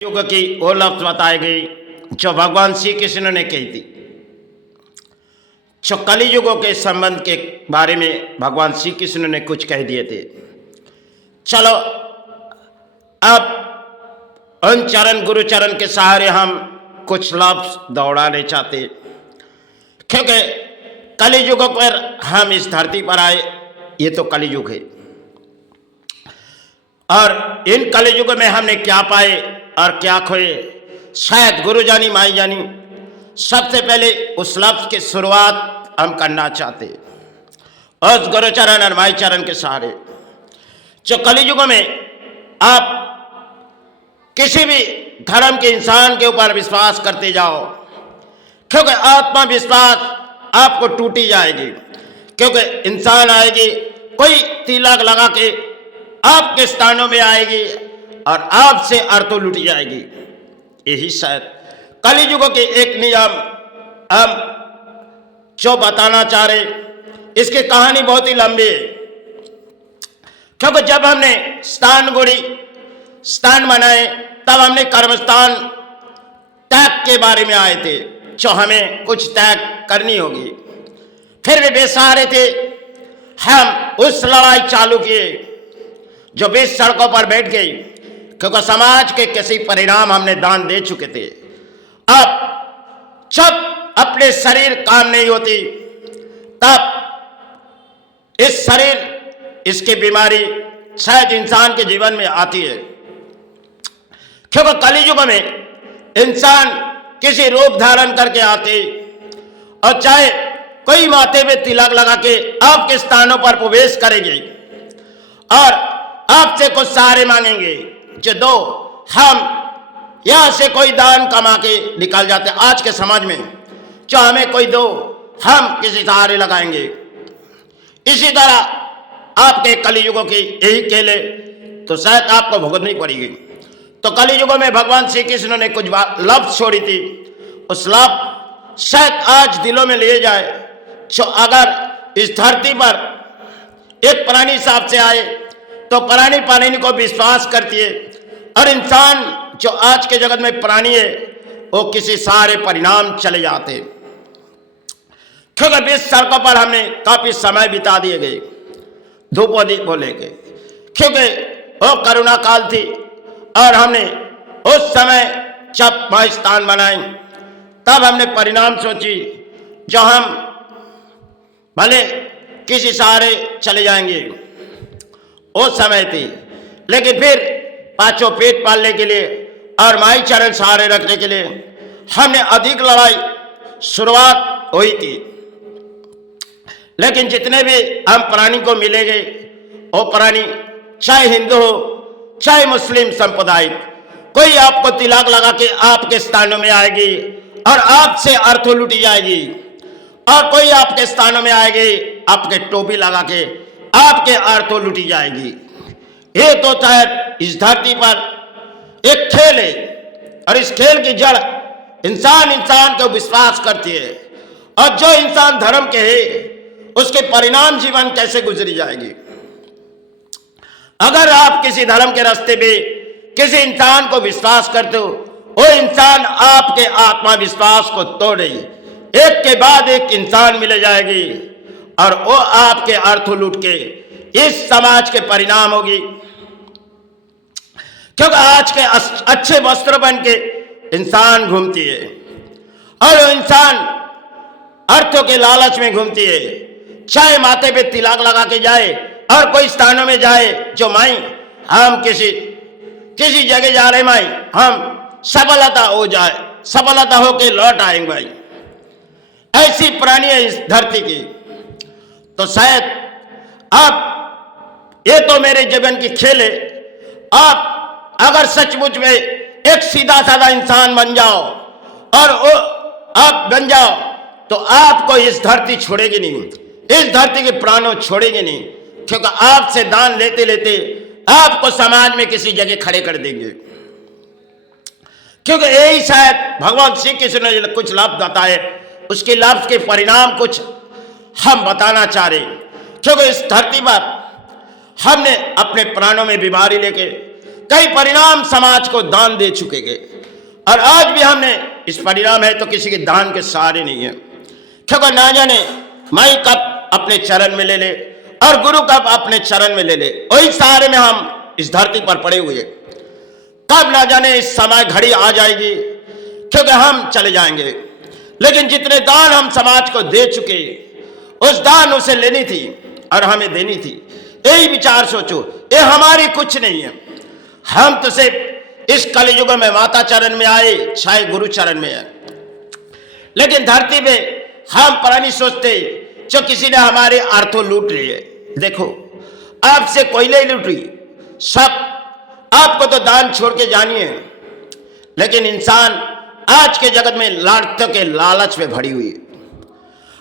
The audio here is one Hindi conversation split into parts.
युग की वो लफ्ज बताई गई जो भगवान श्री कृष्ण ने कही थी। जो कली युगों के संबंध के बारे में भगवान श्री कृष्ण ने कुछ कह दिए थे। चलो अब उन चरण गुरु चरण के सहारे हम कुछ लफ्ज दौड़ाने चाहते, क्योंकि कली युगों पर हम इस धरती पर आए, ये तो कली युग है। और इन कली युग में हमने क्या पाए और क्या खोए, शायद गुरु जानी माई जानी। सबसे पहले उस लफ्ज की शुरुआत हम करना चाहते, उस गुरु चरण और माई चरण के सहारे। जो कली युग में आप किसी भी धर्म के इंसान के ऊपर विश्वास करते जाओ, क्योंकि आत्मविश्वास आपको टूटी जाएगी। क्योंकि इंसान आएगी, कोई तिलक लगा के आपके स्थानों में आएगी और आपसे अर्थों लूटी जाएगी। यही शायद कलियुग के एक नियम हम जो बताना चाह रहे, इसकी कहानी बहुत ही लंबी है। क्योंकि जब हमने स्थान बनाए, तब हमने कर्मस्थान त्याग के बारे में आए थे, जो हमें कुछ त्याग करनी होगी। फिर भी बेसहारे थे, हम उस लड़ाई चालू किए जो 20 सड़कों पर बैठ गई, क्योंकि समाज के किसी परिणाम हमने दान दे चुके थे। अब जब अपने शरीर काम नहीं होती, तब इस शरीर, इसकी बीमारी शायद इंसान के जीवन में आती है। क्योंकि कलियुग में इंसान किसी रूप धारण करके आते, और चाहे कोई माथे में तिलक लगा के आपके स्थानों पर प्रवेश करेंगे और आपसे कुछ सहारे मांगेंगे जो दो, हम यहां से कोई दान कमा के निकल जाते आज के समाज में, जो हमें कोई दो, हम किसी सहारे लगाएंगे। इसी तरह आपके कलियुगों की यही केले तो शायद आपको भुगतनी पड़ेगी। तो कलियुगों में भगवान श्री कृष्ण ने कुछ लफ्ज छोड़ी थी, उस लफ्ज शायद आज दिलों में ले जाए। जो अगर इस धरती पर एक प्राणी सांप से आए तो प्राणी को विश्वास करती है, और इंसान जो आज के जगत में प्राणी है, वो किसी सारे परिणाम चले जाते। क्योंकि 20 सड़कों पर हमने काफी समय बिता दिए गए धूपों दीपों लेके, क्योंकि वो करुणा काल थी। और हमने उस समय जब वह स्थान बनाए, तब हमने परिणाम सोची, जो हम भले किसी सहारे चले जाएंगे, वो समय थी। लेकिन फिर पांचों पेट पालने के लिए और माई चरण सहारे रखने के लिए हमने अधिक लड़ाई शुरुआत हुई थी। लेकिन जितने भी हम प्राणी को मिलेंगे, वो प्राणी चाहे हिंदू हो चाहे मुस्लिम संप्रदाय, कोई आपको तिलक लगा के आपके स्थानों में आएगी और आपसे अर्थों लूटी जाएगी, और कोई आपके स्थानों में आएगी आपके टोपी लगा के आपके अर्थों लूटी जाएगी। ये तो शायद इस धरती पर एक खेल है, और इस खेल की जड़ इंसान को विश्वास करती है। और जो इंसान धर्म के है, उसके परिणाम जीवन कैसे गुजरी जाएगी। अगर आप किसी धर्म के रास्ते पे किसी इंसान को विश्वास करते हो, वो इंसान आपके आत्मविश्वास को तोड़े, एक के बाद एक इंसान मिले जाएगी, और वो आपके अर्थ लूट के इस समाज के परिणाम होगी। क्योंकि आज के अच्छे वस्त्र बन के इंसान घूमती है, और वो इंसान अर्थों के लालच में घूमती है। चाहे माथे पे तिलक लगा के जाए और कोई स्थानों में जाए, जो माई हम किसी जगह जा रहे, माई हम सफलता हो जाए, सफलता होके लौट आएंगे भाई, ऐसी प्राणी है इस धरती की। तो शायद आप, ये तो मेरे जीवन की खेल है, आप अगर सचमुच में एक सीधा साधा इंसान बन जाओ और वो आप बन जाओ, तो आपको इस धरती छोड़ेगी नहीं, इस धरती के प्राणों छोड़ेगी नहीं। क्योंकि आपसे दान लेते लेते आपको समाज में किसी जगह खड़े कर देंगे। क्योंकि यही शायद भगवान श्री कृष्ण ने कुछ लफ्ज बताए, उसके लफ्ज के परिणाम कुछ हम बताना चाह रहे। क्योंकि इस धरती पर हमने अपने प्राणों में बीमारी लेके कई परिणाम समाज को दान दे चुके गए, और आज भी हमने इस परिणाम है तो किसी के दान के सहारे नहीं है। क्योंकि ना जाने माई कब अपने चरण में ले ले और गुरु कब अपने चरण में ले ले, वही सहारे में हम इस धरती पर पड़े हुए। कब ना जाने इस समय घड़ी आ जाएगी, क्योंकि हम चले जाएंगे। लेकिन जितने दान हम समाज को दे चुके, उस दान उसे लेनी थी और हमें देनी थी। यही विचार सोचो, ये हमारी कुछ नहीं है। हम तो सिर्फ इस कलयुग में माता चरण में आए, चाहे गुरु चरण में है, लेकिन धरती पे हम पुरानी सोचते जो किसी ने हमारे अर्थों लूट लिए। देखो, आपसे कोई नहीं लूट रही, सब आपको तो दान छोड़ के जानी है। लेकिन इंसान आज के जगत में लालच के लालच में भरी हुई है।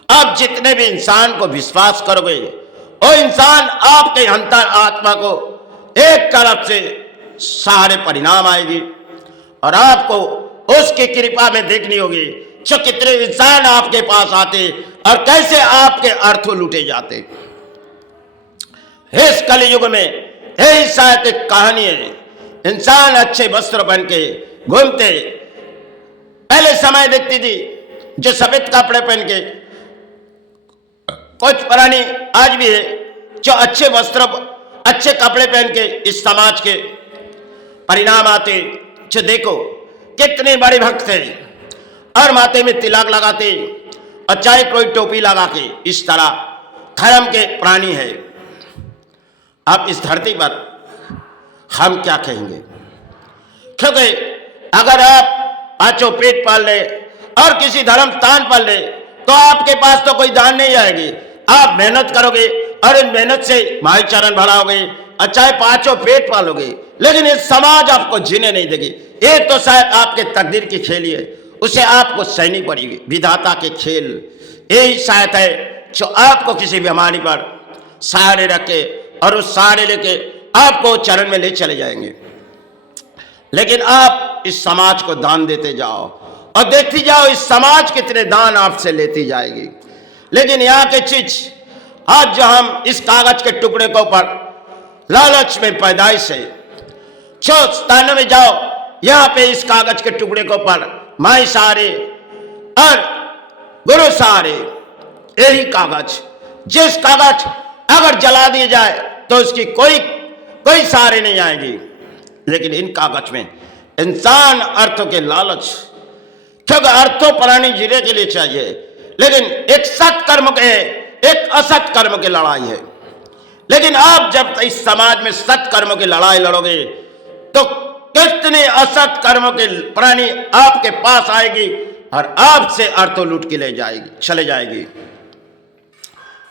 आप जितने भी इंसान को विश्वास करोगे, वो इंसान आपके अंतर आत्मा को एक तरफ से सारे परिणाम आएगी, और आपको उसकी कृपा में देखनी होगी जो कितने इंसान आपके पास आते और कैसे आपके अर्थों लूटे जाते। इस कलयुग में यही शायद एक कहानी है। इंसान अच्छे वस्त्र पहन के घूमते, पहले समय देखती थी जो सफेद कपड़े पहन के, कुछ पुरानी आज भी है जो अच्छे वस्त्र अच्छे कपड़े पहन के इस समाज के परिणाम आते। जो देखो कितने बड़े भक्त थे और माथे में तिलक लगाते, और चाहे कोई टोपी लगा के, इस तरह धर्म के प्राणी है। अब इस धरती पर हम क्या कहेंगे? क्योंकि अगर आप पांचों पेट पाल ले और किसी धर्म स्थान पाल ले, तो आपके पास तो कोई दान नहीं आएगी। आप मेहनत करोगे और इन मेहनत से माई चरण भराओगे, और चाहे पांचों पेट पालोगे, लेकिन ये समाज आपको जीने नहीं देगी। ये तो शायद आपके तकदीर की खेल है, उसे आपको सहनी पड़ेगी। विधाता के खेल यही शायद है जो आपको किसी बीमारी पर सहारे रखे और उस सहारे लेके आपको चरण में ले चले जाएंगे। लेकिन आप इस समाज को दान देते जाओ और देखती जाओ इस समाज कितने दान आपसे लेती जाएगी। लेकिन यहाँ के चीज आज जो हम इस कागज के टुकड़े के ऊपर लालच में पैदाइश है, जो स्थानों में जाओ यहाँ पे इस कागज के टुकड़े के ऊपर माई सहारे और गुरु सहारे, यही कागज, जिस कागज अगर जला दिया जाए तो उसकी कोई सहारे नहीं आएगी। लेकिन इन कागज में इंसान अर्थों के लालच, क्योंकि अर्थों प्राणी जीने के लिए चाहिए, लेकिन एक सत्कर्म के एक असत कर्म की लड़ाई है। लेकिन आप जब इस समाज में सत्कर्म की लड़ाई लड़ोगे तो कितने असत कर्मों के प्राणी आपके पास आएगी और आपसे अर्थों लूट के ले जाएगी, चले जाएगी।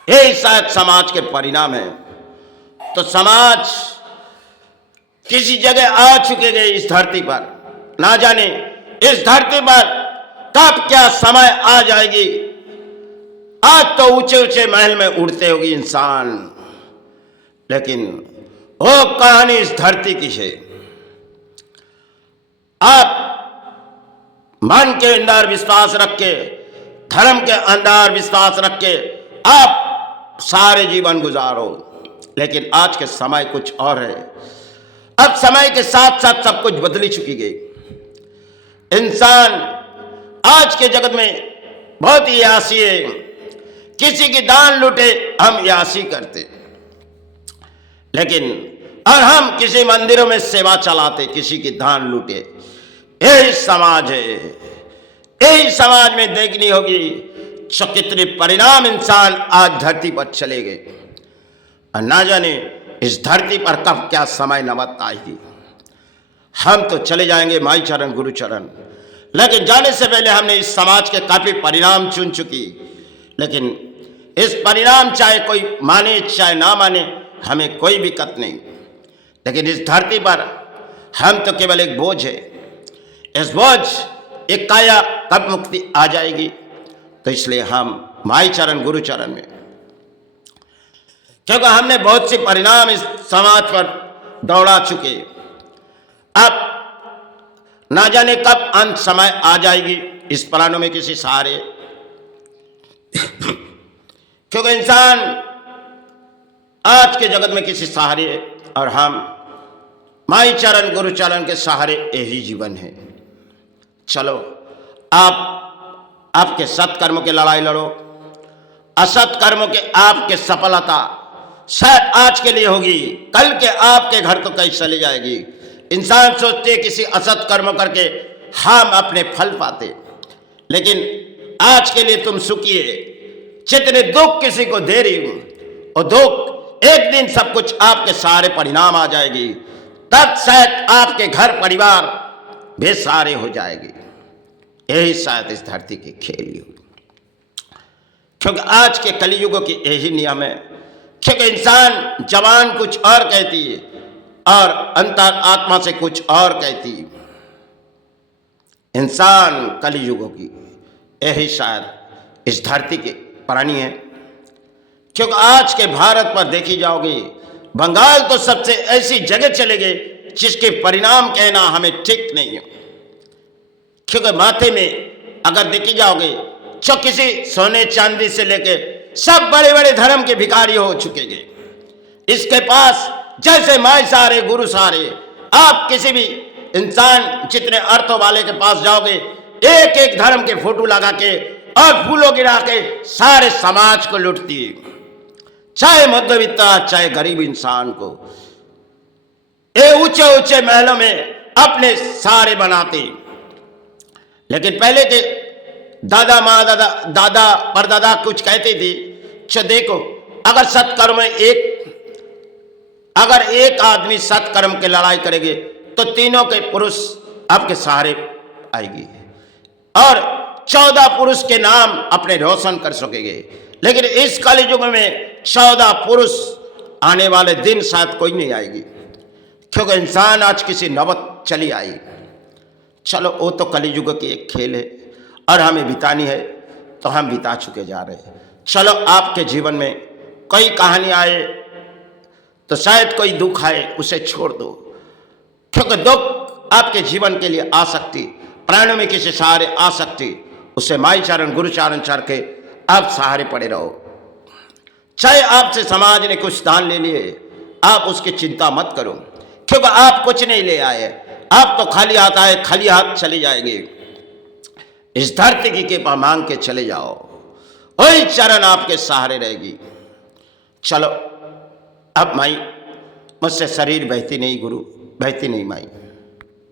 यही शायद समाज के परिणाम है। तो समाज किसी जगह आ चुके गए इस धरती पर, ना जाने इस धरती पर कब क्या समय आ जाएगी। आज तो ऊंचे ऊंचे महल में उड़ते होगी इंसान, लेकिन वो कहानी इस धरती की है। आप मन के अंदर विश्वास रख के, धर्म के अंदर विश्वास रख के आप सारे जीवन गुजारो। लेकिन आज के समय कुछ और है। अब समय के साथ साथ सब कुछ बदली चुकी गई। इंसान आज के जगत में बहुत ही यासी है। किसी की दान लूटे हम यासी करते, लेकिन और हम किसी मंदिरों में सेवा चलाते, किसी की दान लूटे। यही समाज है। यही समाज में देखनी होगी जो कितने परिणाम इंसान आज धरती पर चले गए, और ना जाने इस धरती पर कब क्या समय नौबत आएगी। हम तो चले जाएंगे माई चरण गुरु चरण, लेकिन जाने से पहले हमने इस समाज के काफी परिणाम चुन चुकी। लेकिन इस परिणाम चाहे कोई माने चाहे ना माने, हमें कोई दिक्कत नहीं। लेकिन इस धरती पर हम तो केवल एक बोझ है। इस बोझ एक काया कब मुक्ति आ जाएगी। तो इसलिए हम माई चरण गुरु चरण में, क्योंकि हमने बहुत से परिणाम इस समाज पर दौड़ा चुके। अब ना जाने कब अंत समय आ जाएगी इस प्राणों में किसी सहारे। क्योंकि इंसान आज के जगत में किसी सहारे, और हम माई चरण गुरु चरण के सहारे यही जीवन है। चलो आप आपके सत्कर्मों की लड़ाई लड़ो, असत कर्मों के आपके सफलता शायद आज के लिए होगी, कल के आपके घर तो कहीं चली जाएगी। इंसान सोचते किसी असत कर्म करके हम अपने फल पाते, लेकिन आज के लिए तुम सुखी है। जितने दुख किसी को दे रही हूं, और दुख एक दिन सब कुछ आपके सारे परिणाम आ जाएगी, तब शायद आपके घर परिवार बेसहारे हो जाएगी। यही शायद इस धरती की खेल ही होगी, क्योंकि आज के कलियुगों की यही नियम है। क्योंकि इंसान जवान कुछ और कहती है और अंतर आत्मा से कुछ और कहती है। इंसान कलियुगों की यही शायद इस धरती के प्राणी है। क्योंकि आज के भारत पर देखी जाओगे, बंगाल तो सबसे ऐसी जगह चले गए जिसके परिणाम कहना हमें ठीक नहीं है। क्योंकि माथे में अगर देखी जाओगे, जो किसी सोने चांदी से लेके सब बड़े बड़े धर्म के भिखारी हो चुके गए। इसके पास जैसे माई सारे गुरु सारे, आप किसी भी इंसान जितने अर्थों वाले के पास जाओगे, एक एक धर्म के फोटो लगा के और फूलों गिरा के सारे समाज को लूटती है, चाहे मध्यवित्ता चाहे गरीब इंसान को। ये ऊंचे ऊंचे महलों में अपने सारे बनाते। लेकिन पहले के दादा माँ दादा परदादा कुछ कहते थे, जो देखो अगर सत्कर्म अगर एक आदमी सत्कर्म की लड़ाई करेंगे तो तीनों के पुरुष आपके सहारे आएगी और 14 पुरुष के नाम अपने रोशन कर सकेंगे। लेकिन इस कलियुग में 14 पुरुष आने वाले दिन शायद कोई नहीं आएगी, क्योंकि इंसान आज किसी नौबत चली आई। चलो वो तो कलियुग की एक खेल है और हमें बितानी है, तो हम बिता चुके जा रहे हैं। चलो आपके जीवन में कोई कहानी आए तो शायद कोई दुख आए, उसे छोड़ दो, क्योंकि दुख आपके जीवन के लिए आ सकती, प्राणों में किसी सहारे आ सकती, उसे माई चरण गुरु चरण चढ़ के आप सहारे पड़े रहो। चाहे आपसे समाज ने कुछ दान ले लिए, आप उसकी चिंता मत करो, क्योंकि आप कुछ नहीं ले आए, आप तो खाली हाथ आए खाली हाथ चले जाएंगे। इस धरती की कृपा मांग के चले जाओ, वही चरण आपके सहारे रहेगी। चलो अब माई मुझसे शरीर बहती नहीं, गुरु बहती नहीं माई।